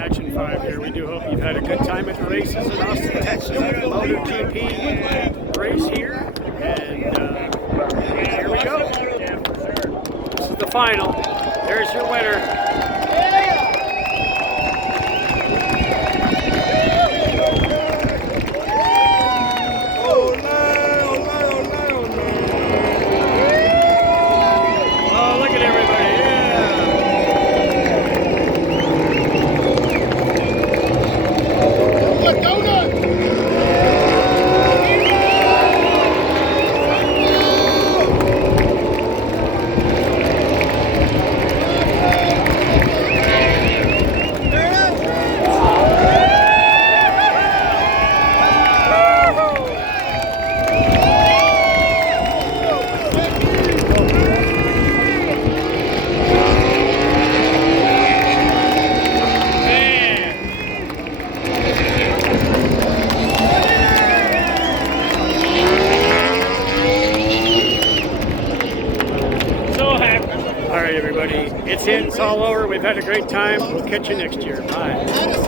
Action 5 here. We do hope you've had a good time at the races in Austin, Texas. motoGP race here. And here we go. This is the final. There's your winner. All right, everybody. It's all over. We've had a great time. We'll catch you next year. Bye.